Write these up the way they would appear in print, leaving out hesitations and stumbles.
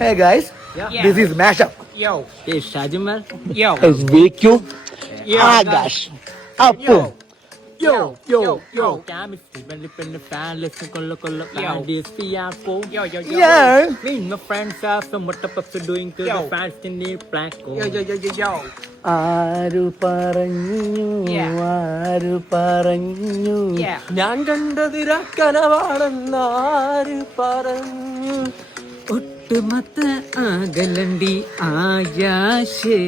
Hey guys, this is Mashup. Yo. Hey, Shajimal. Yo. It's VQ, Yo. Agash, Appu. Yo. Yo. Yo. Damn, it's Steven Lip in the fan. Listen, color, Yo. this fiasco. Yo. Yo. Yo. Yeah. Me and my friends are from what the pups are doing to Yo. the fans in the black. Yo. Yo. Yo. Yo. Yo. ആരു പറഞ്ഞു Yeah. ആരു പറഞ്ഞു Yeah. ഞാൻ കണ്ടതിര കനവാണെന്നാര് പറഞ്ഞു ഒട്ടുമത്ത ആകലണ്ടി ആയാശേ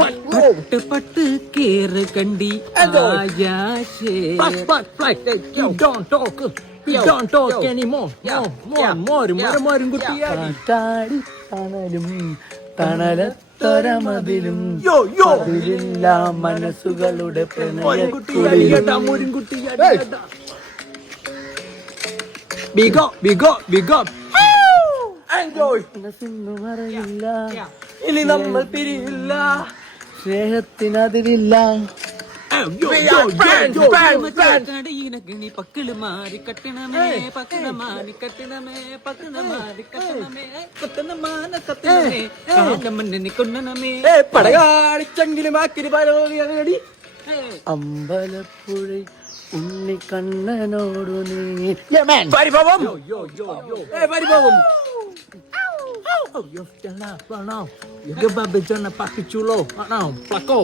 പട്ട് പട്ട് കേറ് കണ്ടി ആയാശേ Yo. don't talk Yo. don't talk Yo. anymore Yo. മോരും കുട്ടിയാടി കാറ്റാടി തണലും തണലത്തൊരമതിലും Yo. Yo. അതിലില്ല മനസ്സുകളുടെ മോരും കുട്ടിയാടി കേട്ടാ മോരും കുട്ടിയാടി കേട്ടാ big up Enjoy. മനസ്സിന്നുമറിയില്ല Yeah. ഇനി നമ്മൾ പിരിയില്ല സ്നേഹത്തിനതിരില്ല നീ പക്കിള് മാറി കട്ടണമേ പക്കിള മാറി കട്ടണമേ പക്കിള മാറി കട്ടണമേ കത്തണമാന കത്തണമേ കാലമണ്ണി കൊണ്ണണമേ പടകാടിച്ചെങ്കിലും ആക്കിരി പരോടി അമ്പലപ്പുഴ ഉണ്ണിക്കണ്ണനോടു നീ പരിഭവം. പരിഭവം Yo, babe, jangan pakai culo. Plako.